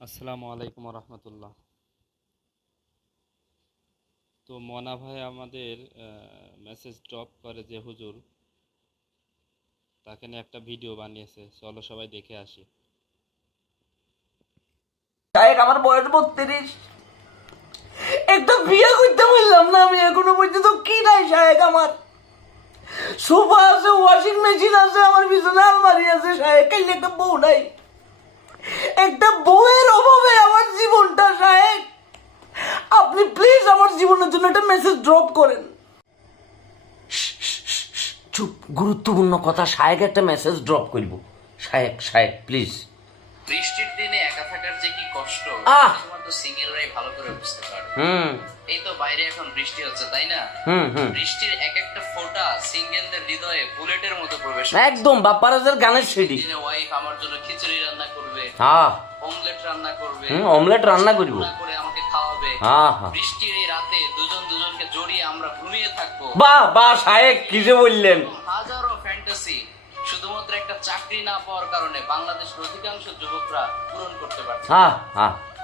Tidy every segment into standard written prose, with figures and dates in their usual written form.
আসসালামু আলাইকুম রহমতুল্লাহ। তো মনা ভাই আমাদের মেসেজ ড্রপ করে যে হুজুর, তাকে নিয়ে একটা ভিডিও বানিয়েছে, চলো সবাই দেখে আসি। শায়েখ আমার বয়স 32, একটা বিয়ে করতে পারলাম না আমি এখনো পর্যন্ত। কি নাই শায়েখ, আমার সোফা আছে, ওয়াশিং মেশিন আছে, আমার পিছনে আলমারি আছে শায়েখ, কাইলে একটা বউ নাই। একটা বউয়ের অভাবে আমার জীবনটা শায়েখ, আপনি প্লিজ আমার জীবনের জন্য একটা মেসেজ ড্রপ করেন। চুপ, গুরুত্বপূর্ণ কথা। শায়েক একটা মেসেজ ড্রপ করব। শায়েক শায়েক প্লিজ। বৃষ্টির দিনে একা থাকার যে কি কষ্ট শুধুমাত্র সিঙ্গেলরাই ভালো করে বুঝতে পারে। এই তো বাইরে এখন বৃষ্টি হচ্ছে, তাই না? বৃষ্টির এক একটা ফোঁটা সিঙ্গেলদের হৃদয়ে বুলেটের মতো প্রবেশ করে। একদম বাপ্পারাজের গানের সিডি। ওয়াইফ আমার জন্য খিচুড়ি রান্না করবে, অমলেট রান্না করবে, অমলেট রান্না করব, করে আমাকে খাওয়াবে। বৃষ্টির এই রাতে দুজন দুজনকে জড়িয়ে আমরা ঘুমিয়ে থাকবো। বাহ বাহ শায়েক, কি যে বললেন। হাজারো ফ্যান্টাসি শুধুমাত্র একটা চাকরি না পাওয়ার কারণে বাংলাদেশের অধিকাংশ যুবকরা পূরণ করতে পারছে।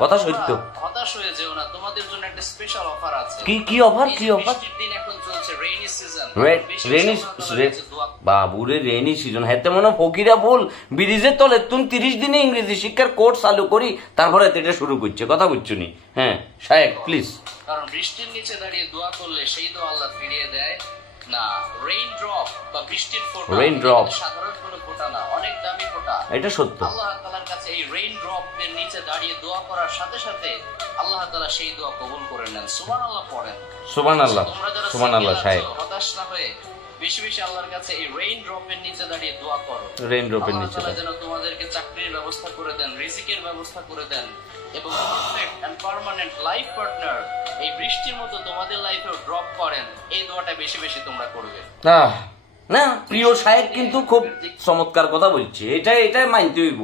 কথা সত্য। হতাশ হয়ে যেও না, তোমাদের জন্য একটা স্পেশাল অফার আছে। কি অফার? কি অফার? বৃষ্টির দিন এখন চলছে রেইনি সিজন। বাবুরে রেইনি সিজন হেতে মনে ফকিরা বল ব্রিজের তলে তুই 30 দিনে ইংরেজি শিক্ষার কোর্স চালু করি, তারপরে এটা শুরু করছে। কথা বুঝছো নি? হ্যাঁ শায়েক প্লিজ। কারণ বৃষ্টির নিচে দাঁড়িয়ে দোয়া করলে সেই দোয়া আল্লাহ ফিরিয়ে দেয় না। রেইন ড্রপ বা বৃষ্টির ফোঁটা, রেইন ড্রপ সাধারণ কোনো ফোঁটা না, অনেক দামি ফোঁটা। এটা সত্য। আল্লাহ তাআলার কাছে এই রেইন ড্রপ এর নিচে দাঁড়িয়ে দোয়া করার সাথে সাথে আল্লাহ তাআলা সেই দোয়া কবুল করে নেন। সুবহানাল্লাহ পড়েন। সুবহানাল্লাহ তোমরা যারা সুবহানাল্লাহ শায়েক, হতাশ না হয়ে বেশি বেশি আল্লাহর কাছে এই রেইন ড্রপ এর নিচে দাঁড়িয়ে দোয়া করো। রেইন ড্রপ এর নিচে আল্লাহ যেন তোমাদেরকে চাকরির ব্যবস্থা করে দেন, রিজিকের ব্যবস্থা করে দেন, এবং perfect and permanent life partner এই বৃষ্টির মতো তোমাদের লাইফেও ড্রপ করেন। এই দোয়াটা বেশি বেশি তোমরা করবে। না প্রিয় শায়েক কিন্তু খুব চমৎকার কথা বলছে। এটাই মানতে হইব।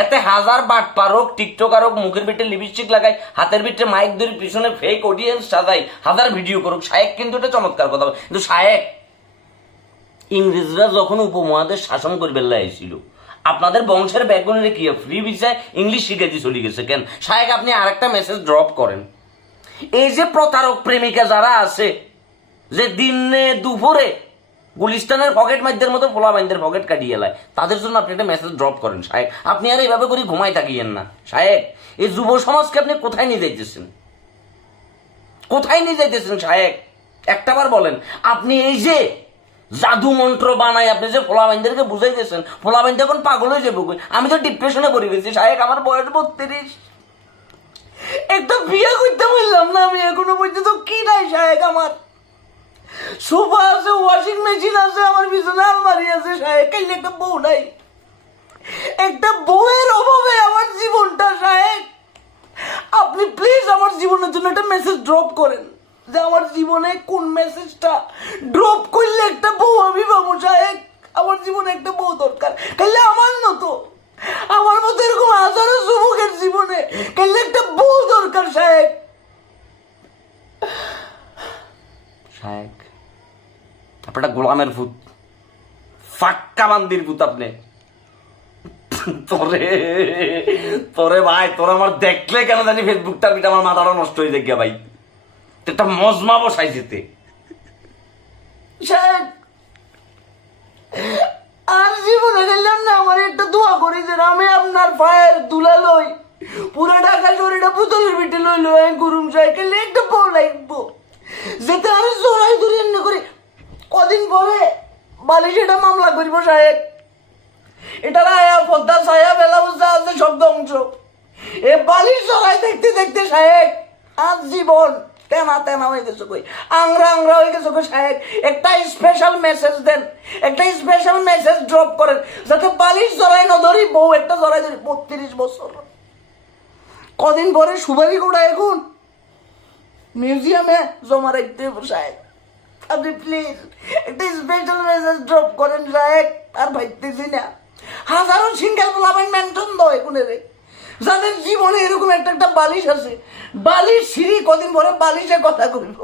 এতে হাজার বাটপার হোক, টিকটকার হোক, মুখের ভিতরে লিপস্টিক লাগাই, হাতের ভিতরে মাইক ধরে পিছনে ফেক অডিয়েন্স সাজাই, হাজার ভিডিও করুক, শায়েক কিন্তু এটা চমৎকার কথা। কিন্তু শায়েক, ইংরেজরা যখন উপমহাদেশ শাসন করবে লাইছিল, আপনাদের বংশের ব্যাকগ্রাউন্ডে কি ফ্রি ভিসায় ইংলিশ শিখেছি চলে গেছে কেন? শায়েক আপনি আরেকটা মেসেজ ড্রপ করেন। এই যে প্রতারক প্রেমিকা যারা আছে, যে দিনে দুপুরে গুলিস্তানের পকেট মাইদের মতো পোলা বাইনদের পকেট কাটিয়ে এলায়, তাদের জন্য আপনি একটা মেসেজ ড্রপ করেন শায়েক। আপনি আর এইভাবে করে ঘুমাই থাকিয়েন না শায়েক। এই যুব সমাজকে আপনি কোথায় নিয়ে যাইতেছেন? কোথায় নিয়ে যাইতেছেন শায়েক? একটাবার বলেন। আপনি এই যে জাদু মন্ত্র বানাই আপনি যে ফোলাবাইনদেরকে বুঝাইতেছেন, ফোলাবাইন এখন পাগল হয়ে যাবো। আমি তো ডিপ্রেশনে পড়ে গেছি শায়েক, আমার বয়স 32, একটা বিয়ে করতে পারলাম না আমি এখনো পর্যন্ত। কি নাই শায়েক, আমার সোফা আছে, ওয়াশিং মেশিন আছে, আমার পিছনে আলমারি আছে শায়েক, কাইলে একটা বউ নাই। একটা বউয়ের অভাবে আমার জীবনটা শায়েক, আপনি প্লিজ আমার জীবনের জন্য একটা মেসেজ ড্রপ করেন, যে আমার জীবনে কোন মেসেজটা ড্রপ করলে একটা বউ আমি পাবো শায়েক। আমার জীবনে একটা বউ দরকার, কাইলে আমার মতো এরকম হাজারো যুবকের জীবনে কাইলে একটা বউ দরকার শায়েক। শায়েক আপনারা গোলামের ভূত, ফাক্কা বান্দির ভূত আপনি। তোরে ভাই, তোর আমার দেখলে কেন জানি ফেসবুকটার ভিতরে আমার মাথাটা নষ্ট হয়ে যায় ভাই। একটা মজমা বসাই যেতে আর জীবনে গেলাম না। আমার একটা দোয়া করি যে আমি আপনার পায়ের দুলা লই, পুরো ঢাকা শরীরটা পুতুলের ভিতরে লই লই গুরুম সাইকেলে একটা বউ লাগবো, যেতে আমি জোড়াই ধরে এমনি করি। কদিন পরে বালিশ এটা মামলা করবো শায়েক। এটা আয়া পদ্মা ছায়া বেলা বুঝতে আছে সব ধ্বংস। এ বালিশ জড়াই দেখতে দেখতে শায়েক আজ জীবন তেনা তেনা হয়ে গেছে, কই আংরা আংরা হয়ে গেছে কই শায়েক। একটা স্পেশাল মেসেজ দেন, একটা স্পেশাল মেসেজ ড্রপ করেন, যাতে বালিশ জড়াই না ধরি, বউ একটা জড়াই ধরি। 32 বছর, কদিন পরে সুবারি গোড়া এখন মিউজিয়ামে জমা রাখতে শায়েক। আপনি প্লিজ একটা স্পেশাল মেসেজ ড্রপ করেন শায়েক। আর ভাইতেছি না, হাজারো সিঙ্গেল পোলাবেন মেনশন দাও এগুলো রে, যাদের জীবনে এরকম একটা বালিশ আছে, বালিশ সিঁড়ি, কদিন পরে বালিশে কথা কইব।